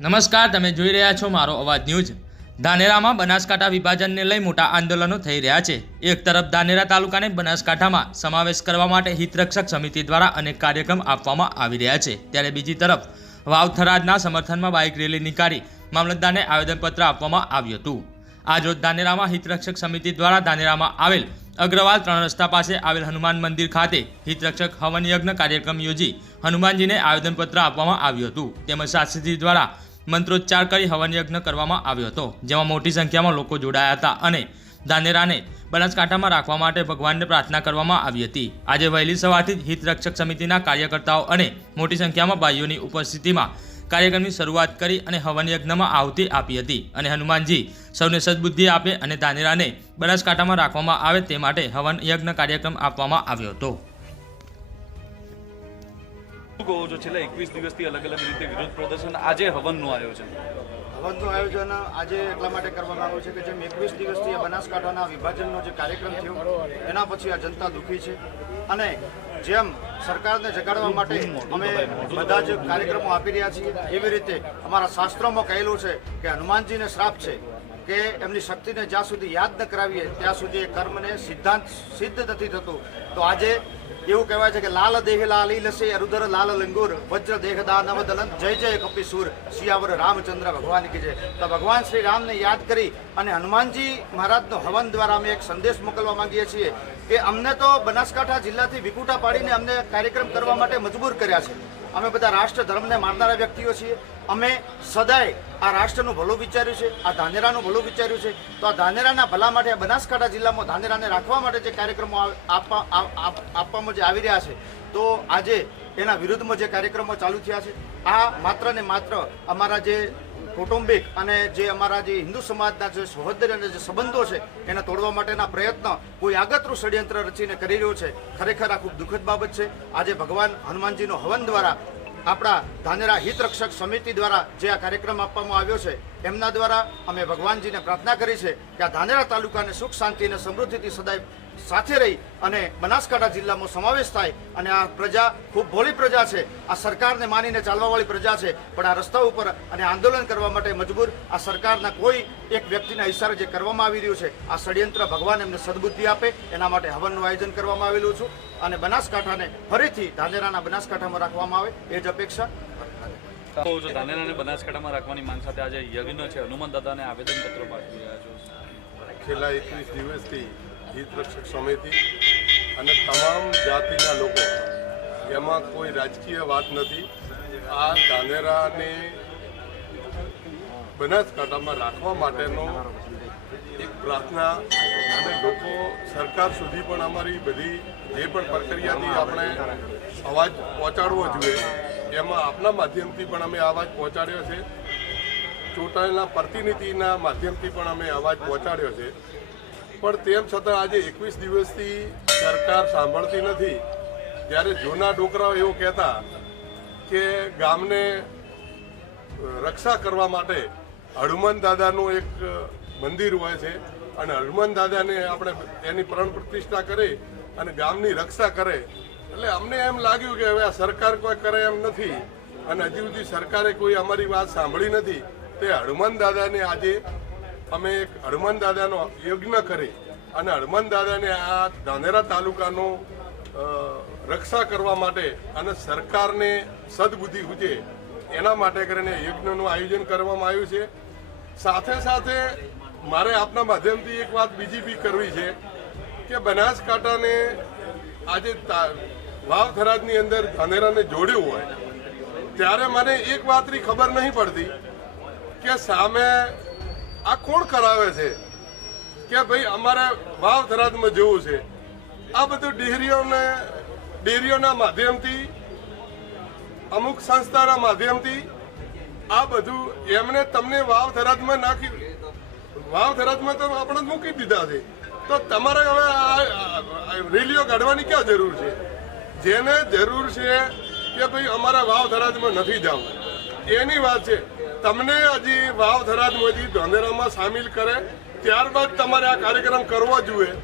નમસ્કાર, તમે જોઈ રહ્યા છો મારો અવાજ ન્યૂઝ. ધાનેરામાં બનાસકાંઠા વિભાજનને લઈ મોટા આંદોલનો થઈ રહ્યા છે. એક તરફ ધાનેરા તાલુકાને બનાસકાંઠામાં સમાવેશ કરવા માટે હિતરક્ષક સમિતિ દ્વારા અનેક કાર્યક્રમ આપવામાં આવી રહ્યા છે. ત્યારે બીજી તરફ વાવ થરાદના સમર્થનમાં બાઇક રેલી નીકાળી મામલતદારને આવેદનપત્ર આપવામાં આવ્યું હતું. આજરોજ ધાનેરામાં હિતરક્ષક સમિતિ દ્વારા ધાનેરામાં આવેલ અગ્રવાલ ત્રણ રસ્તા પાસે આવેલ હનુમાન મંદિર ખાતે હિતરક્ષક હવન યજ્ઞ કાર્યક્રમ યોજી હનુમાનજીને આવેદનપત્ર આપવામાં આવ્યું હતું. તેમજ શાસ્ત્રીજી દ્વારા મંત્રોચ્ચાર કરી હવન યજ્ઞ કરવામાં આવ્યો હતો, જેમાં મોટી સંખ્યામાં લોકો જોડાયા હતા અને ધાનેરાને બનાસકાંઠામાં રાખવા માટે ભગવાનને પ્રાર્થના કરવામાં આવી હતી. આજે વહેલી સવારથી જ હિતરક્ષક સમિતિના કાર્યકર્તાઓ અને મોટી સંખ્યામાં ભાઈઓની ઉપસ્થિતિમાં કાર્યક્રમની શરૂઆત કરી અને હવન યજ્ઞમાં આહુતિ આપી હતી અને હનુમાનજી સૌને સદબુદ્ધિ આપે અને ધાનેરાને બનાસકાંઠામાં રાખવામાં આવે તે માટે હવન યજ્ઞ કાર્યક્રમ આપવામાં આવ્યો હતો. કહો છો છેલ્લા એકવીસ દિવસથી અલગ અલગ રીતે વિરોધ પ્રદર્શન આજે હવનનું આયોજન. હવનનું આયોજન આજે એટલા માટે કરવામાં આવ્યું છે કે જેમ એકવીસ દિવસથી બનાસકાંઠાના વિભાજનનો જે કાર્યક્રમ થયો એના પછી આ જનતા દુઃખી છે. અને જેમ સરકારને જગાડવા માટે અમે બધા જ કાર્યક્રમો આપી રહ્યા છીએ એવી રીતે અમારા શાસ્ત્રોમાં કહેલું છે કે હનુમાનજીને શ્રાપ છે. કે એમની શક્તિને જ્યાં સુધી યાદ ન કરાવીએ, ત્યાં સુધી એ કર્મને સિદ્ધાંત સિદ્ધ નથી થતું. તો આજે એવું કહેવાય છે કે લાલ દેહ લાલી લસે રુદ્ર લાલ લંગુર, વજ્ર દેહ દાનવ દલન, જય જય કપી સુર, શિયાવર રામચંદ્ર, ભગવાન કી જય. તો ભગવાન શ્રી રામને યાદ કરી અને હનુમાનજી મહારાજનો હવન દ્વારા અમે એક સંદેશ મોકલવા માંગીએ છીએ કે અમને તો બનાસકાંઠા જિલ્લાથી વિકુટા પાડીને અમને કાર્યક્રમ કરવા માટે મજબૂર કર્યા છે. અમે બધા રાષ્ટ્ર ધર્મને માનનારા વ્યક્તિઓ છીએ. અમે સદાય આ રાષ્ટ્રનું ભલું વિચાર્યું છે, આ ધાનેરાનું ભલું વિચાર્યું છે. તો આ ધાનેરાના ભલા માટે બનાસકાંઠા જિલ્લામાં ધાનેરાને રાખવા માટે જે કાર્યક્રમો આપવામાં જે આવી રહ્યા છે, તો આજે એના વિરુદ્ધમાં જે કાર્યક્રમો ચાલુ થયા છે, આ માત્ર ને માત્ર અમારા જે કૌટુંબિક અને જે અમારા જે હિન્દુ સમાજના જે સહોદરી અને જે સંબંધો છે, એને તોડવા માટેના પ્રયત્ન કોઈ આગતરું ષડયંત્ર રચીને કરી રહ્યો છે, ખરેખર આ ખૂબ દુઃખદ બાબત છે. આજે ભગવાન હનુમાનજીનો હવન દ્વારા આપણા ધાનેરા હિતરક્ષક સમિતિ દ્વારા જે આ કાર્યક્રમ આપવામાં આવ્યો છે, એમના દ્વારા અમે ભગવાનજીને પ્રાર્થના કરી છે કે આ ધાનેરા તાલુકાને સુખ, શાંતિ અને સમૃદ્ધિથી સદાય સાથે રહી અને બનાસકાંઠા જિલ્લામાં સમાવેશ થાય અને આ પ્રજા ખૂબ ભોળી પ્રજા છે. આ સરકારને માનીને ચાલવાવાળી પ્રજા છે પણ આ રસ્તા ઉપર અને આંદોલન કરવા માટે મજબૂર આ સરકારના કોઈ એક વ્યક્તિના ઇશારે જે કરવામાં આવી રહ્યું છે આ ષડયંત્ર ભગવાન એમને સદબુદ્ધિ આપે એના માટે હવનનું આયોજન કરવામાં આવેલું છું. અને બનાસકાંઠાને ફરીથી ધાનેરાના બનાસકાંઠામાં રાખવામાં આવે એ જ અપેક્ષા. કહો છો ધાનેરાને બનાસકાંઠામાં રાખવાની માંગ સાથે આજે યજ્ઞ છે. હનુમાન દાદાને આવેદનપત્ર પાઠવી રહ્યા છો. છેલ્લા એકવીસ દિવસથી હિત રક્ષક સમિતિ અને તમામ જાતિના લોકો. એમાં કોઈ રાજકીય વાત નથી. આ ધાનેરાને બનાસકાંઠામાં રાખવા માટેનો એક પ્રાર્થના અને લોકો સરકાર સુધી પણ અમારી બધી જે પણ પ્રક્રિયાથી આપણે અવાજ પહોંચાડવો જોઈએ, એમાં આપના માધ્યમથી પણ અમે અવાજ પહોંચાડ્યો છે. ચૂંટાયેલા પ્રતિનિધિના માધ્યમથી પણ અમે અવાજ પહોંચાડ્યો છે. પણ તેમ છતાં આજે એકવીસ દિવસથી સરકાર સાંભળતી નથી. જ્યારે જૂના ડોકરાઓ એવું કહેતા કે ગામને રક્ષા કરવા માટે હનુમાન દાદાનું એક મંદિર હોય છે અને હનુમાન દાદાને આપણે એની પ્રાણ પ્રતિષ્ઠા કરી અને ગામની રક્ષા કરે. એટલે અમને એમ લાગ્યું કે હવે આ સરકાર કોઈ કરે એમ નથી અને હજી સુધી સરકારે કોઈ અમારી વાત સાંભળી નથી. તે હનુમાન દાદાને આજે અમે એક હનુમાન દાદાનો યજ્ઞ કરી અને હનુમાન દાદાને આ ધાનેરા તાલુકાનો રક્ષા કરવા માટે અને સરકારને સદબુદ્ધિ ઉજે એના માટે કરીને યજ્ઞનું આયોજન કરવામાં આવ્યું છે. સાથે સાથે મારે આપના માધ્યમથી એક વાત બીજી બી કરવી છે કે બનાસકાંઠાને આજે વાવ થરાદની અંદર ધાનેરાને જોડ્યું હોય, ત્યારે મને એક વાતની ખબર નહીં પડતી કે સામે આ કોણ કરાવે છે? કે ભાઈ અમારે વાવ થરાદમાં જવું છે? આ બધું ડેરીઓને, ડેરીઓના માધ્યમથી, અમુક સંસ્થાના માધ્યમથી, આ બધું એમને તમને વાવ થરાદમાં નાખી વાવ થરાદમાં તો આપણે મૂકી દીધા છે. તો તમારે હવે આ- રેલીઓ કાઢવાની ક્યાં જરૂર છે? જેને જરૂર છે કે ભાઈ અમારા વાવ થરાદમાં નથી જવું. એની વાત છે. તમને હજી વાવ થરાદમાં હજી ધોંધેરામાં સામેલ કરે, ત્યારબાદ તમારે આ કાર્યક્રમ કરવો જોઈએ.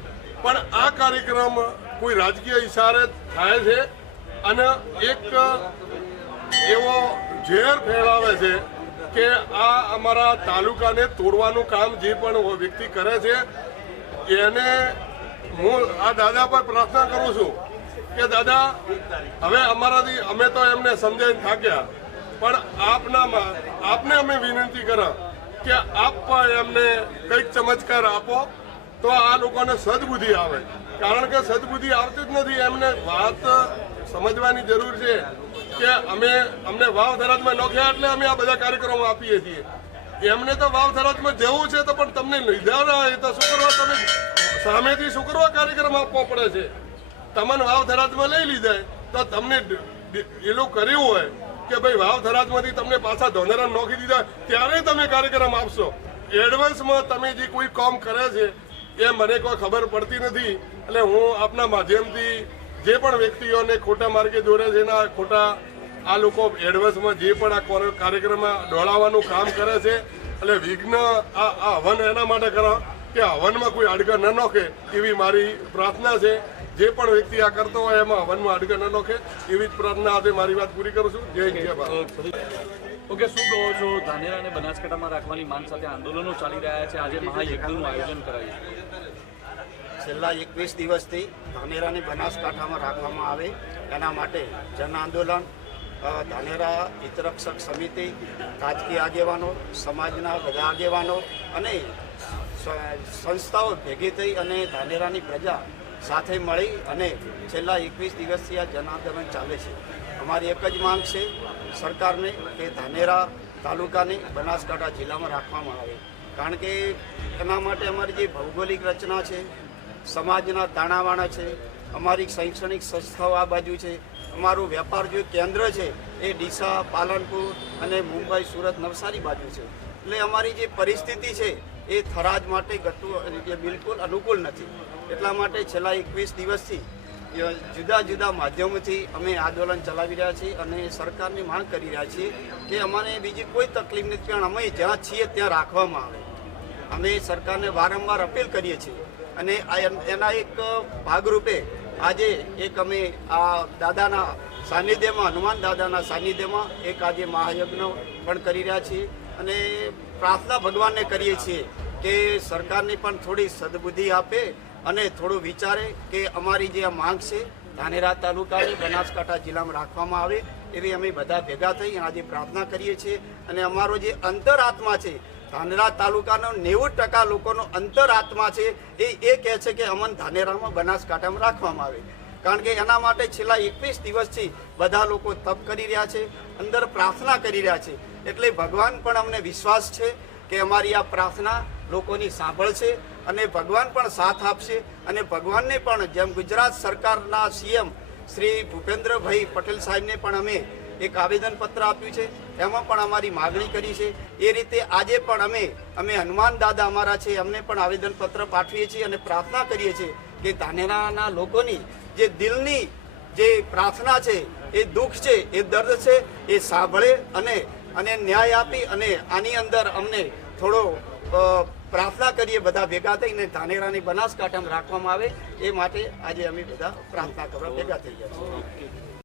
પણ આ કાર્યક્રમ કોઈ રાજકીય ઇશારે થાય છે અને એક એવો ઝેર ફેલાવે છે કે આ અમારા તાલુકાને તોડવાનું કામ જે પણ વ્યક્તિ કરે છે, એને હું આ દાદા પર પ્રાર્થના કરું છું કે દાદા, હવે અમારાથી અમે તો એમને સમજાવીને થાક્યા. પણ આપનામાં, આપને અમે વિનંતી કરા કે આપ પણ એમને કંઈક ચમત્કાર આપો, તો આ લોકોને સદબુદ્ધિ આવે. કારણ કે સદબુદ્ધિ આવતી જ નથી. એમને વાત સમજવાની જરૂર છે કે અમે, અમને વાવ ધરાજમાં નોખ્યા એટલે અમે આ બધા કાર્યક્રમો આપીએ છીએ. એમને તો વાવ ધરાજમાં જવું છે તો પણ તમને લીધા ના તો શું તમે સામેથી શું કાર્યક્રમ આપવો પડે છે. તમને વાવ ધરાજમાં લઈ લીધા તો તમને એલું કર્યું હોય. કે ભાઈ, વાવ થરાદમાંથી તમને પાછા ધોનેરા નોખી દીધા, ત્યારે તમે કાર્યક્રમ આપશો. એડવાન્સમાં તમે જે કોઈ કામ કરે છે, એ મને કોઈ ખબર પડતી નથી. એટલે હું આપના માધ્યમથી જે પણ વ્યક્તિઓને ખોટા માર્ગે દોરે છે એના ખોટા, આ લોકો એડવાન્સમાં જે પણ આ કોર- કાર્યક્રમમાં દોડાવવાનું કામ કરે છે, એટલે વિઘ્ન આ આ હવન એના માટે કરો કે હવનમાં કોઈ અડગર ન નોખે એવી મારી પ્રાર્થના છે. જે પણ વ્યક્તિ આ કરતો હોય એમાં હવનમાં અડગર ન નોખે એવી જ પ્રાર્થના આજે મારી વાત પૂરી કરું છું. જય જય ભારત. ઓકે શું કહો છો? ધાનેરા અને બનાસકાંઠામાં રાખવાની માંગ સાથે આંદોલનો ચાલી રહ્યા છે. આજે મહાયજ્ઞનું આયોજન કરાયું છેલ્લા એકવીસ દિવસથી ધાનેરાને બનાસકાંઠામાં રાખવામાં આવે. એના માટે જન આંદોલન ધાનેરા હિતરક્ષક સમિતિ રાજકીય આગેવાનો સમાજના બધા આગેવાનો અને સંસ્થાઓ ભેગી થઈ અને ધાનેરાની પ્રજા સાથે મળી અને છેલ્લા એકવીસ દિવસથી આ જનાંદોલન ચાલે છે. અમારી એક જ માંગ છે સરકારને કે ધાનેરા તાલુકાને બનાસકાંઠા જિલ્લામાં રાખવામાં આવે. કારણ કે એના માટે અમારી જે ભૌગોલિક રચના છે, સમાજના તાણાવાણા છે, અમારી શૈક્ષણિક સંસ્થાઓ આ બાજુ છે, અમારું વેપાર જે કેન્દ્ર છે એ ડીસા, પાલનપુર અને મુંબઈ, સુરત નવસારી બાજુ છે. એટલે અમારી જે પરિસ્થિતિ છે એ થરાદ માટે ગતું બિલકુલ અનુકૂળ નથી. એટલા માટે છેલ્લા એકવીસ દિવસથી જુદા જુદા માધ્યમોથી અમે આંદોલન ચલાવી રહ્યા છીએ અને સરકારની માંગ કરી રહ્યા છીએ કે અમને બીજી કોઈ તકલીફ નથી, પણ અમે જ્યાં છીએ ત્યાં રાખવામાં આવે. અમે સરકારને વારંવાર અપીલ કરીએ છીએ અને એના એક ભાગરૂપે આજે એક અમે આ દાદાના સાનિધ્યમાં, હનુમાન દાદાના સાનિધ્યમાં એક આજે મહાયજ્ઞ પણ કરી રહ્યા છીએ. અને પ્રાર્થના ભગવાનને કરીએ છીએ કે સરકારને પણ થોડી સદબુદ્ધિ આપે અને થોડું વિચારે કે અમારી જે આ માંગ છે, ધાનેરા તાલુકાની બનાસકાંઠા જિલ્લામાં રાખવામાં આવે એવી અમે બધા ભેગા થઈ આજે પ્રાર્થના કરીએ છીએ. અને અમારો જે અંતરાત્મા છે, ધાનેરા તાલુકાનો નેવું ટકા લોકોનો અંતરાત્મા છે એ એ કહે છે કે અમન ધાનેરામાં બનાસકાંઠામાં રાખવામાં આવે. કારણ કે એના માટે છેલ્લા એકવીસ દિવસથી બધા લોકો તપ કરી રહ્યા છે, અંદર પ્રાર્થના કરી રહ્યા છે. એટલે ભગવાન પણ અમને વિશ્વાસ છે કે અમારી આ પ્રાર્થના લોકોની સાંભળશે અને ભગવાન પણ સાથ આપશે અને ભગવાનને પણ જેમ ગુજરાત સરકારના સીએમ શ્રી ભૂપેન્દ્રભાઈ પટેલ સાહેબને પણ અમે એક આવેદનપત્ર આપ્યું છે. એમાં પણ અમારી માગણી કરી છે. એ રીતે આજે પણ અમે અમે હનુમાન દાદા અમારા છે, અમને પણ આવેદનપત્ર પાઠવીએ છીએ અને પ્રાર્થના કરીએ છીએ કે ધાનેરાના લોકોની જે દિલની જે પ્રાર્થના છે, એ દુઃખ છે, એ દર્દ છે, એ સાંભળે અને અને ન્યાય આપી અને આની અંદર અમને થોડો પ્રાર્થના કરીએ બધા ભેગા થઈને ધાનેરાની બનાસકાંઠામાં રાખવામાં આવે, એ માટે આજે અમે બધા પ્રાર્થના કરવા ભેગા થઈ ગયા છીએ.